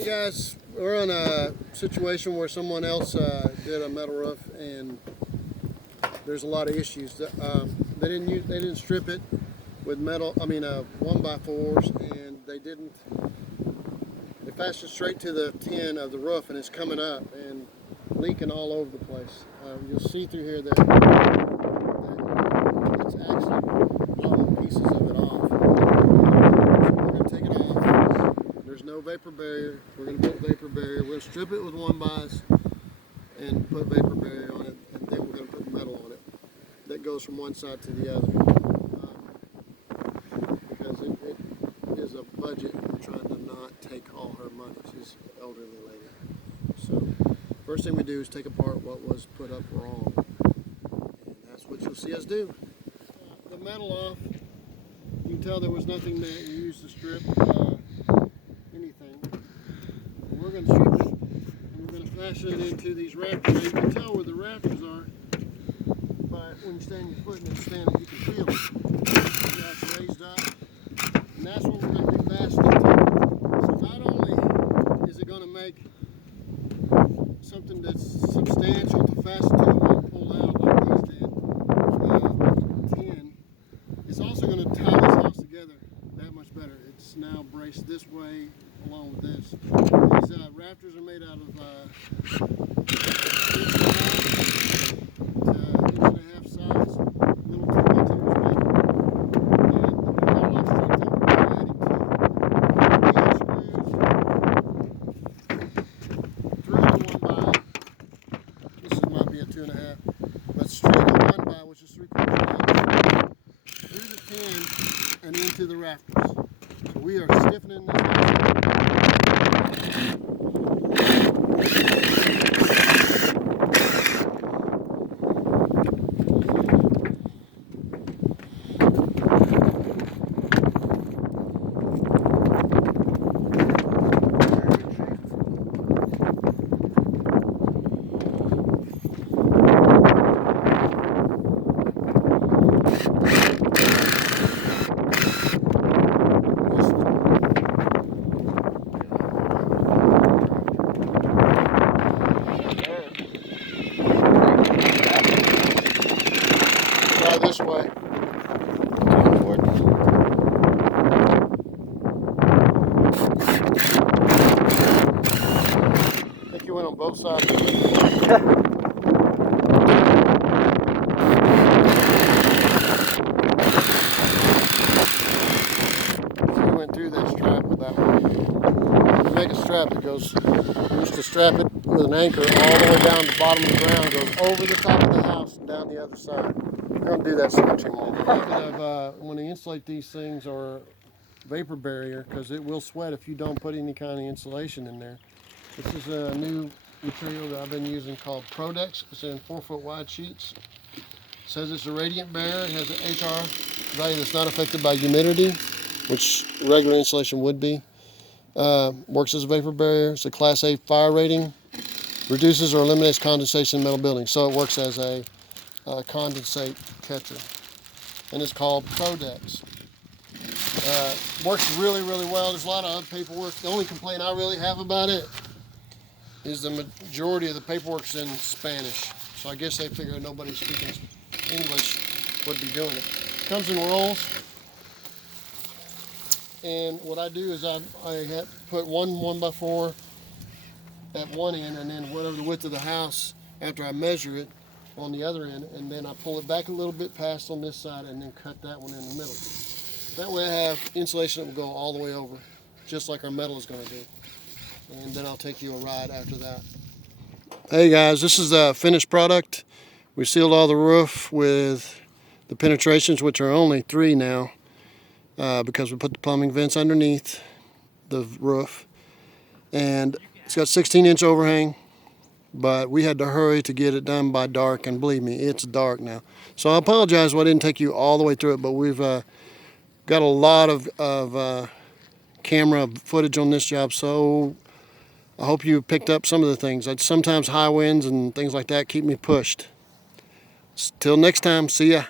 Hey guys, we're on a situation where someone else did a metal roof, and there's a lot of issues. They didn't strip it with metal. 1x4s, and they fastened it straight to the tin of the roof, and it's coming up and leaking all over the place. You'll see through here that it's actually blowing pieces of it off. So we're going to take it off. There's no vapor barrier. We're going to put vapor barrier. We're going to strip it with 1x and put vapor barrier on it, and then we're going to put metal on it. That goes from one side to the other. Because it is a budget. We're trying to not take all her money. She's an elderly lady. So first thing we do is take apart what was put up wrong. And that's what you'll see us do. The metal off. You can tell there was nothing that you used to strip anything. And we're going to strip it, and we're going to fashion it into these rafters. You can tell where the rafters are by when you stand your foot and then stand it, you can feel it. See how it's raised up? And that's what we're going to be fastening to. So not only is it going to make something that's substantial to fasten to, it won't pull out like these did, tin, it's also going to tie this house together that much better. It's now braced this way along with this. These rafters are made out of inch-and-a-half size, little 2x2s maybe. And the padlock strength that we're adding to through the 1x. This might be a 2.5, but through the 1x, which is 3/4 inch, through the pin and into the rafters. So we are stiffening this. Try this way. I think you went on both sides. So you went through that strap with that one. You make a strap that goes, you used to strap it with an anchor all the way down to the bottom of the ground, goes over the top of the house and down the other side. I don't do that so much anymore. When they insulate these things, or vapor barrier, because it will sweat if you don't put any kind of insulation in there. This is a new material that I've been using called Prodex. It's in 4-foot wide sheets. It says it's a radiant barrier. It has an HR value that's not affected by humidity, which regular insulation would be. Works as a vapor barrier. It's a Class A fire rating. Reduces or eliminates condensation in metal buildings. So it works as a condensate catcher. And it's called Prodex. Works really, really well. There's a lot of other paperwork. The only complaint I really have about it is the majority of the paperwork's in Spanish. So I guess they figure nobody speaking English would be doing it. Comes in rolls. And what I do is I put one 1x4 at one end, and then whatever the width of the house after I measure it on the other end, and then I pull it back a little bit past on this side and then cut that one in the middle. That way I have insulation that will go all the way over, just like our metal is going to do. And then I'll take you a ride after that. Hey guys, this is the finished product. We sealed all the roof with the penetrations, which are only 3 now, because we put the plumbing vents underneath the roof. And it's got 16-inch overhang, but we had to hurry to get it done by dark, and believe me, it's dark now. So I apologize why I didn't take you all the way through it, but we've got a lot of camera footage on this job, so I hope you picked up some of the things. Sometimes high winds and things like that keep me pushed. Till next time, see ya.